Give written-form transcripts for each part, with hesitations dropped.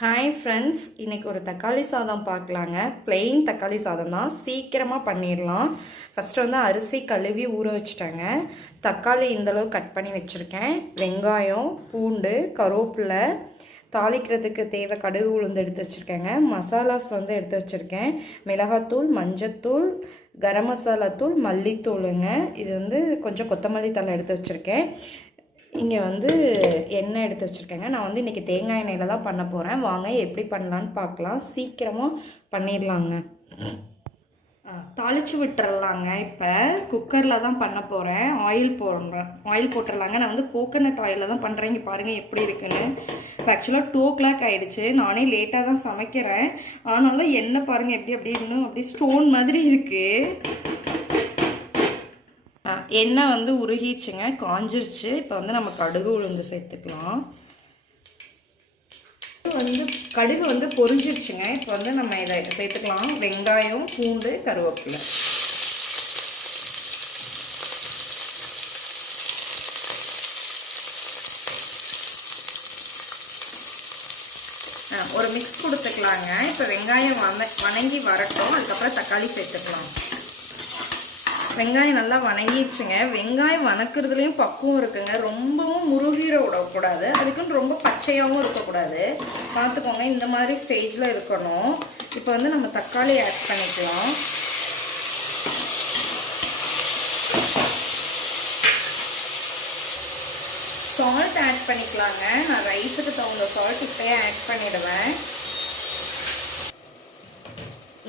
Hi friends, இன்றைக்கி ஒரு தக்காளி சாதம் பார்க்கலாங்க. பிளெயின் தக்காளி சாதம் தான், சீக்கிரமாக பண்ணிடலாம். ஃபஸ்ட்டு வந்து அரிசி கழுவி ஊற வச்சுட்டேங்க. தக்காளி இந்தளவு கட் பண்ணி வச்சுருக்கேன். வெங்காயம், பூண்டு, கருவேப்பிலை, தாளிக்கிறதுக்கு தேவை கடுகு உளுந்து எடுத்து வச்சுருக்கேங்க. மசாலாஸ் வந்து எடுத்து வச்சுருக்கேன். மிளகாத்தூள், மஞ்சத்தூள், கரம் மசாலா தூள், மல்லித்தூளுங்க. இது வந்து கொஞ்சம் கொத்தமல்லி தழை எடுத்து வச்சுருக்கேன். இங்கே வந்து எண்ணெய் எடுத்து வச்சுருக்கேங்க. நான் வந்து இன்றைக்கி தேங்காய் எண்ணெயில் தான் பண்ண போகிறேன். வாங்க எப்படி பண்ணலான்னு பார்க்கலாம். சீக்கிரமாக பண்ணிடலாங்க. தாளித்து விட்டுறலாங்க. இப்போ குக்கரில் தான் பண்ண போகிறேன். ஆயில் போட்டுடலாங்க. நான் வந்து கோகோனட் ஆயிலில் தான் பண்ணுறேன். இங்கே பாருங்கள் எப்படி இருக்குன்னு. இப்போ ஆக்சுவலாக 2 o'clock ஆகிடுச்சு. நானே லேட்டாக தான் சமைக்கிறேன். ஆனாலும் எண்ணெய் பாருங்கள் எப்படி அப்படி இன்னும் அப்படி ஸ்டோன் மாதிரி இருக்குது. எண்ணெய் வந்து உருகிடுச்சுங்க, காஞ்சிருச்சு. இப்போ வந்து நம்ம கடுகு உளுந்து சேர்த்துக்கலாம். கடுகு வந்து பொரிஞ்சிருச்சுங்க. இப்போ வந்து நம்ம இதை சேர்த்துக்கலாம். வெங்காயம், பூண்டு, கருவேப்பிலை. ஒரு மிக்ஸ் கொடுத்துக்கலாங்க. இப்போ வெங்காயம் வணங்கி வரட்டும். அதுக்கப்புறம் தக்காளி சேர்த்துக்கலாம். வெங்காயம் நல்லா வணங்கிடுச்சுங்க. வெங்காயம் வணக்கிறதுலேயும் பக்குவம் இருக்குங்க. ரொம்பவும் முருகிற விடக்கூடாது, அதுக்குன்னு ரொம்ப பச்சையாகவும் இருக்கக்கூடாது. பார்த்துக்கோங்க, இந்த மாதிரி ஸ்டேஜில் இருக்கணும். இப்போ வந்து நம்ம தக்காளி ஆட் பண்ணிக்கலாம். சால்ட் ஆட் பண்ணிக்கலாங்க. நான் ரைஸுக்கு தகுந்த சால்ட் இப்போயே ஆட் பண்ணிடுவேன்.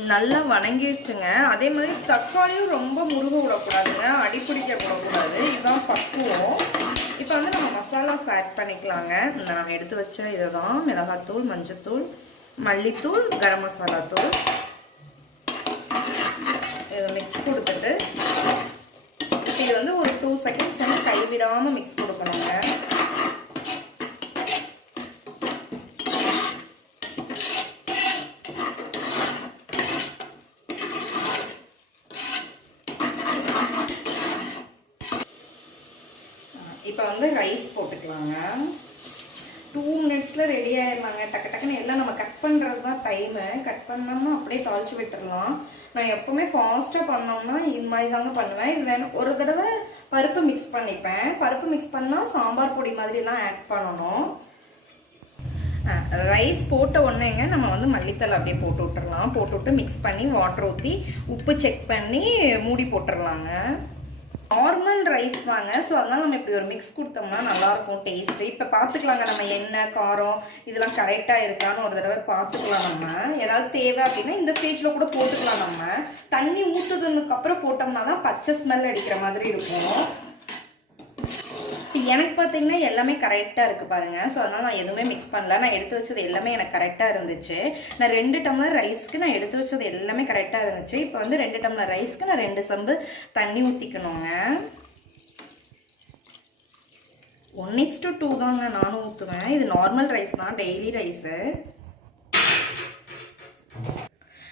நல்லா வணங்கிடுச்சுங்க. அதே மாதிரி தக்காளியும் ரொம்ப முருக விடக்கூடாதுங்க, அடிப்பிடிக்க விடக்கூடாது. இதுதான் பக்குவம். இப்போ வந்து நம்ம மசாலாஸ் ஆட் பண்ணிக்கலாங்க. நான் எடுத்து வச்ச இதை தான் மிளகாத்தூள், மஞ்சத்தூள், மல்லித்தூள், கரம் மசாலா தூள். இதை மிக்ஸ் கொடுத்துட்டு இது வந்து ஒரு 2 seconds வந்து கைவிடாமல் மிக்ஸ் கொடுக்கணுங்க. இப்போ வந்து ரைஸ் போட்டுக்கலாங்க. 2 minutesல ரெடி ஆயிடலாங்க. டக்கு டக்குன்னு எல்லாம் நம்ம கட் பண்ணுறது தான் டைமு. கட் பண்ணோம்னா அப்படியே தாளிச்சு விட்டுடலாம். நான் எப்போவுமே ஃபாஸ்ட்டாக பண்ணோம்னா இது மாதிரி தாங்க பண்ணுவேன். இது வேணும் ஒரு தடவை பருப்பு மிக்ஸ் பண்ணிப்பேன். பருப்பு மிக்ஸ் பண்ணால் சாம்பார் பொடி மாதிரிலாம் ஆட் பண்ணணும். ரைஸ் போட்ட உடனேங்க நம்ம வந்து மல்லித்தலை அப்படியே போட்டு விட்டுறலாம். போட்டுவிட்டு மிக்ஸ் பண்ணி வாட்டர் ஊற்றி உப்பு செக் பண்ணி மூடி போட்டுடலாங்க. நார்மல் ரைஸ் தாங்க. ஸோ அதனால் நம்ம இப்படி ஒரு மிக்ஸ் கொடுத்தோம்னா நல்லாயிருக்கும் டேஸ்ட்டு. இப்போ பார்த்துக்கலாங்க நம்ம எண்ணெய், காரம் இதெல்லாம் கரெக்டாக இருக்கான்னு ஒரு தடவை பார்த்துக்கலாம். நம்ம ஏதாவது தேவை அப்படின்னா இந்த ஸ்டேஜில் கூட போட்டுக்கலாம். நம்ம தண்ணி ஊற்றுதுன்னுக்கப்புறம் போட்டோம்னா தான் பச்சை ஸ்மெல் அடிக்கிற மாதிரி இருக்கும். எனக்கு பார்த்தீங்கன்னா எல்லாமே கரெக்டாக இருக்குது பாருங்கள். ஸோ அதனால் நான் எதுவுமே மிக்ஸ் பண்ணல. நான் எடுத்து வச்சது எல்லாமே எனக்கு கரெக்டாக இருந்துச்சு. நான் 2 டம்ளர் ரைஸ்க்கு நான் எடுத்து வச்சது எல்லாமே கரெக்டாக இருந்துச்சு. இப்போ வந்து 2 டம்ளர் ரைஸ்க்கு நான் 2 சொம்பு தண்ணி ஊற்றிக்கணுங்க. 1:2 தாங்க நானும் ஊற்றுவேன். இது நார்மல் ரைஸ் தான், டெய்லி ரைஸு.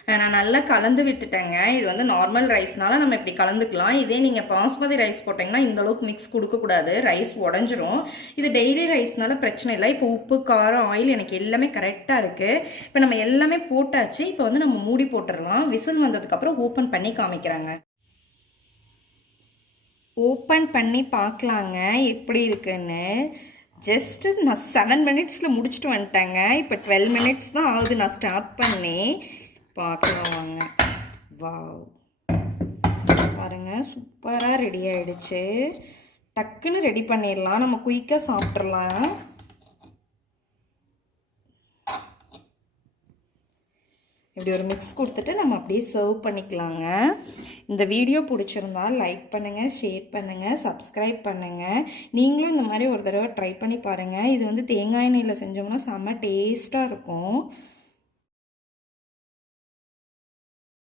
நான் நல்லா கலந்து விட்டுட்டேங்க. இது வந்து நார்மல் ரைஸ்னால நம்ம இப்படி கலந்துக்கலாம். இதே நீங்கள் பாஸ்மதி ரைஸ் போட்டிங்கன்னா இந்தளவுக்கு மிக்ஸ் கொடுக்கக்கூடாது, ரைஸ் உடஞ்சிரும். இது டெய்லி ரைஸ்னால பிரச்சனை இல்லை. இப்போ உப்பு, காரம், ஆயில் எனக்கு எல்லாமே கரெக்டாக இருக்குது. இப்போ நம்ம எல்லாமே போட்டாச்சு. இப்போ வந்து நம்ம மூடி போட்டுடலாம். விசில் வந்ததுக்கப்புறம் ஓப்பன் பண்ணி காமிக்கிறாங்க. ஓப்பன் பண்ணி பார்க்கலாங்க எப்படி இருக்குன்னு. ஜஸ்ட்டு நான் 7 minutesல முடிச்சுட்டு வந்துட்டேங்க. இப்போ 12 minutes தான் ஆகுது நான் ஸ்டார்ட் பண்ணி. பார்க்கலாம் வாங்க. வாவ், பாருங்கள், சூப்பராக ரெடி ஆகிடுச்சு. டக்குன்னு ரெடி பண்ணிடலாம். நம்ம குயிக்காக சாப்பிட்றலாம். இப்படி ஒரு மிக்ஸ் கொடுத்துட்டு நம்ம அப்படியே சர்வ் பண்ணிக்கலாங்க. இந்த வீடியோ பிடிச்சிருந்தா லைக் பண்ணுங்கள், ஷேர் பண்ணுங்கள், சப்ஸ்கிரைப் பண்ணுங்கள். நீங்களும் இந்த மாதிரி ஒரு தடவை ட்ரை பண்ணி பாருங்கள். இது வந்து தேங்காய் எண்ணெயில் செஞ்சோம்னா செம்ம டேஸ்ட்டாக இருக்கும்.